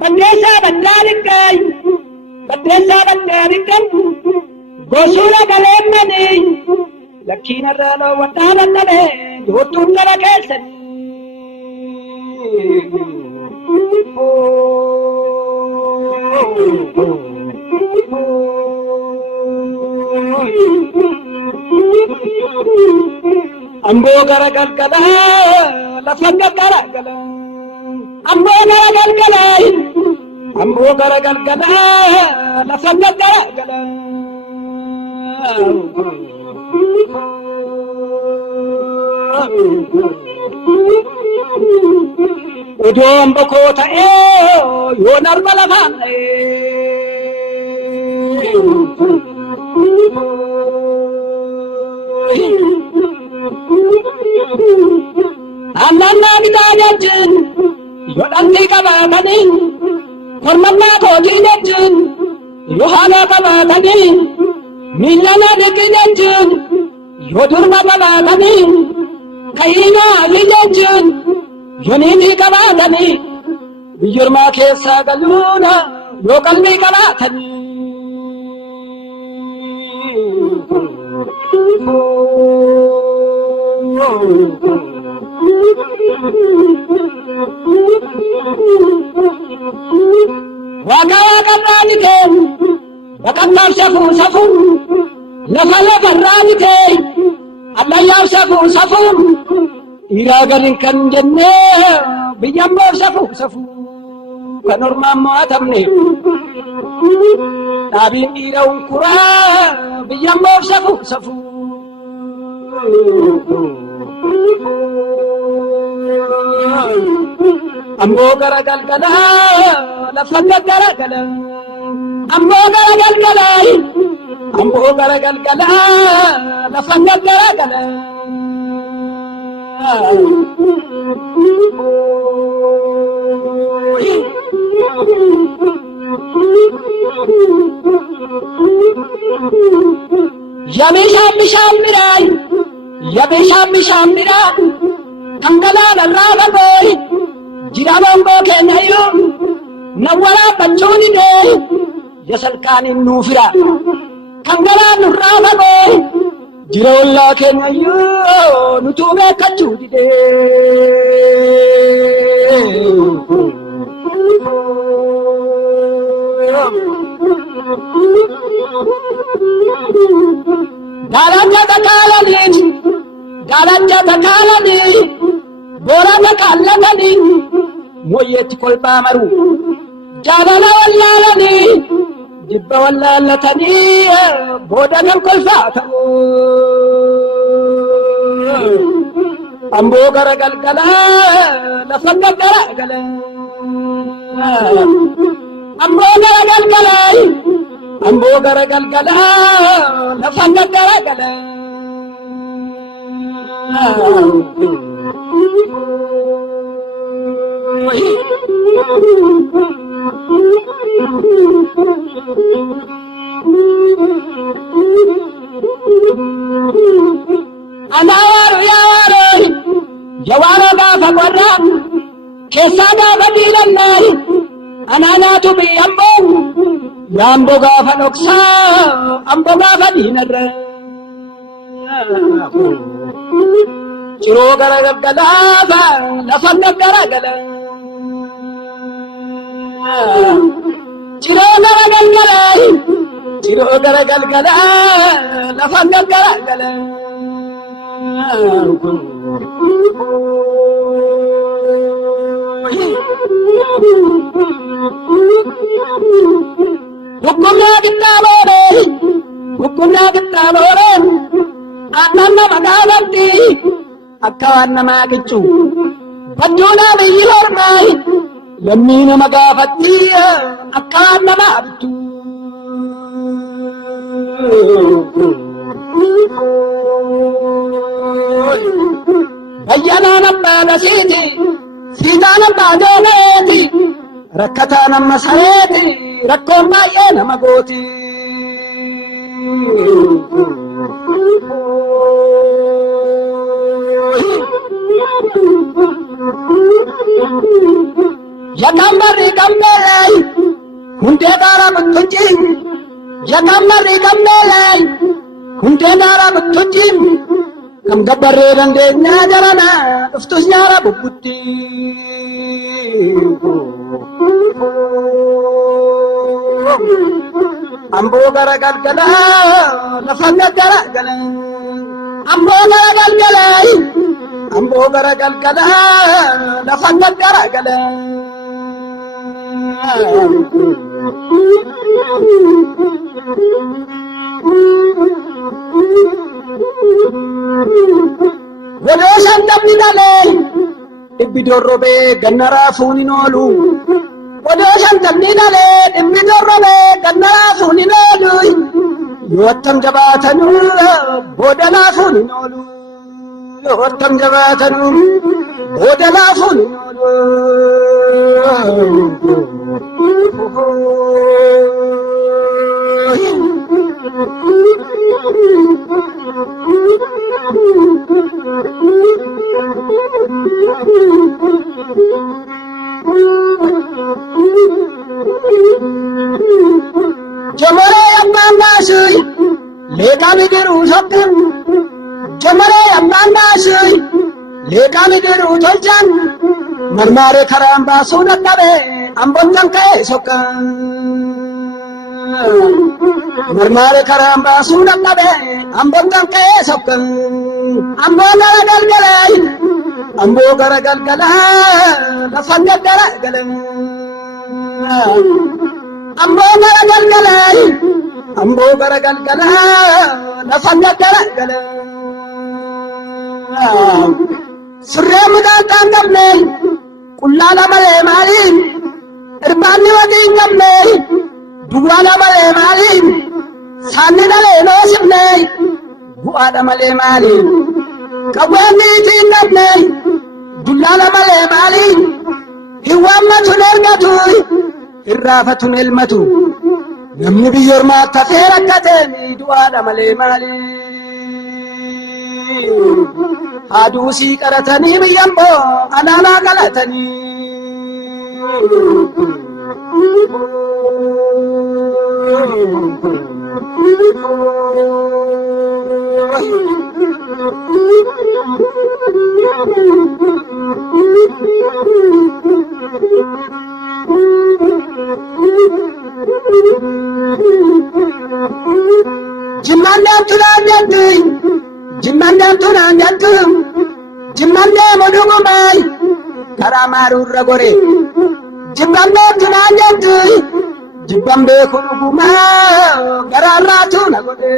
Baddeessa baddaaliqqay baddeessa baddaaliqqay gosuudha galeemmanii lakkiin irraa loowwadhaa lallabee joottuun gara keessanii amboo gara galgalaa lafa galgalaa amboo gara galgalaa amboo gara galgalaa lafa galgalaa odoo amboo koo ta'ee yoo narba lafaan annannaa bitaa jechuun yoo dhaltii qabaatanii kormannaa kootii jechuun yoo haala qabaatanii miilana dhiqii jechuun yoo durba qabaatanii kahiinaa fi jechuun yoo niitii qabaatanii biyyurmaa keessaa galuudha yoo qalbii qabaatanii waaqa waaqarraani kee baqaqnaaf safuu lafa lafarraani kee allayyaaf safuu dhiiraa galiin kan jennee biyyammoo safuu kan ormaan mo'atamne dhaabiin dhiira unkuraa biyyammoo safuu amboo gara galgalaa lafa galgalaa amboo gara galgalaa amboo gara galgalaa lafa galgalaa Yabishaan biraa kan galaanarraa fagoo jira bomboo keenyayyuu na waraabbachuun idee yasalkaaniin nuufira kan galaanarraa fagoo jira ollaa keenyayyuu nutuu beekkachuu didee Garaja takaalanii boorana kaallatanii moyyeetti kolbaa maru jaalala wallaalanii jibba wallaallatanii boodanan kolfaa ta'u amboo gara galgalaa lafa galgalaa amboo gara galgalaa amboo gara galgalaa lafa galgalaa Anawaaru yawaara gaafa qorraa keessaa gaafa diilannaa anaanaatu biyyamboo yaamboo gaafa dhoksaa amboo gaafa diinarraa ciroo gara galgalaa lafa galgalaa ciroo gara galgalaa lafa galgalaa hukumnaa qixxaabooree aannan nama gaafatti akka waan namaa qiccu badduunaa biyyi hormaayi lammii nama gaafatti akka waan namaa bittu bayyanaan abbaa lasiiti siitaan abbaa dooleeti rakkataa nama sareeti rakkoon baay'ee nama gooti. Yakamari kammelay hundee daara buttuji yakamari kammelay hundee daara buttuji kam gabbarree dandeenyaa jarana dhuftus nyaara bubbutti. Amboo gara galgala lafa gaggara gala amboo gara galgala amboo gara galgala lafa gaggara gala. Godoo shantamni dhalee dhibbi dorrobee ganna raafuun hin oolu. Godoo shantamni dhalee dhibbi dorrobee ganna raafuun hin oolu. Yoo attam jabaatanuu booda laafuun hin oolu. Yoo attam jabaatanuu booda laafuun hin oolu. Jamaree ammaan baasuu leeqaa midiruu sokkan jamaree ammaan baasuu leeqaa midiruu tolchan marmaaree karaan baasuu dadhabee ambottan ka'ee sokkan marmaaree karaan baasuu dadhabee ambottan ka'ee sokkan amboo gara galgalee amboo gara galgalaa lafa gaggara galan amboo gara galgalee amboo gara galgalaa lafa gaggara galan surree mudaantaan qabne qullaala malee maaliin irbaanni watii hin qabne duwwaala malee maaliin saanni dhalee noosifne bu'aadha malee maaliin qawweenni itti hin qabne dullaala malee maaliin hin waammatuun ergatu irraafatun elmatu namni biyya ormaatti hafee rakkateen du'aadha malee maaliin aduusii qaratanii biyyamboo alaanaa qalatanii. Jimandaan tunaan jettu jimandaan tunaan jettu jimandee mudugumay karaa maaruurra gore jimandaan tunaan jettu jibban beeku dhugumaa garaarraatu na godhe.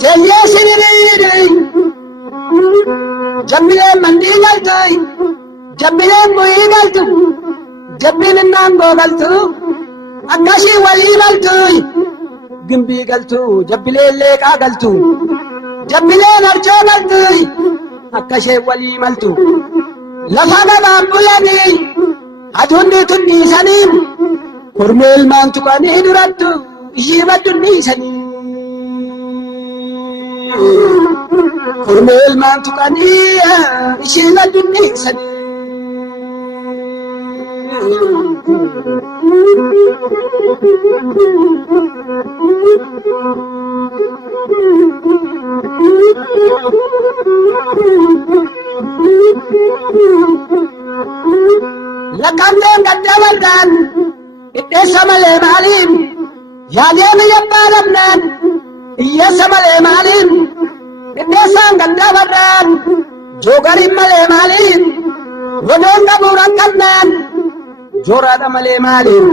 Seyyee siniriidhi jabbileen mandii galtu jabbileen bu'ii galtu jabbiin innaan googaltu akkashii walii galtu gimbii galtu jabbileen leeqaa galtu jabbileen arjoo galtu akkashee walii maltu lafa gabaan bulanii aduunni tunniisanii kormee ilmaan tuqanii durattu ishii baddunniisanii kormee ilmaan tuqanii ishii baddunniisanii. Lakamleen gaddabarraan iddeessa malee maaliin yaadeemi yabbaa lamnaan iyyeessa malee maaliin iddeessaan gaddabarraan joogariin malee maaliin godoon qabuu rakkannaan jooraadha malee maaliin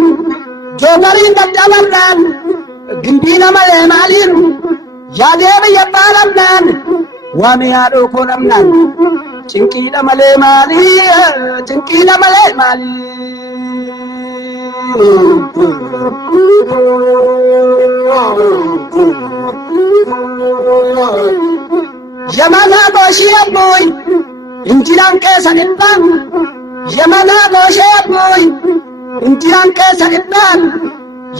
joogariin gaddabarraan gimbiina malee maaliin yaadeemi yabbaa lamnaan waame yaadhoo koo lamnaan cinqiidha malee maali cinqiidha malee maali Yamana goshi aboy injiran keessa dhibban Yamana goshi aboy injiran keessa dhibban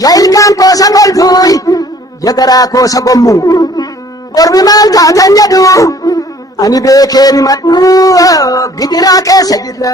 Yayilkaan koosa golfuy yagaraa koosa gommu ormi maal taatan jedhu ani beekeen madhu gidiraa keessa jirra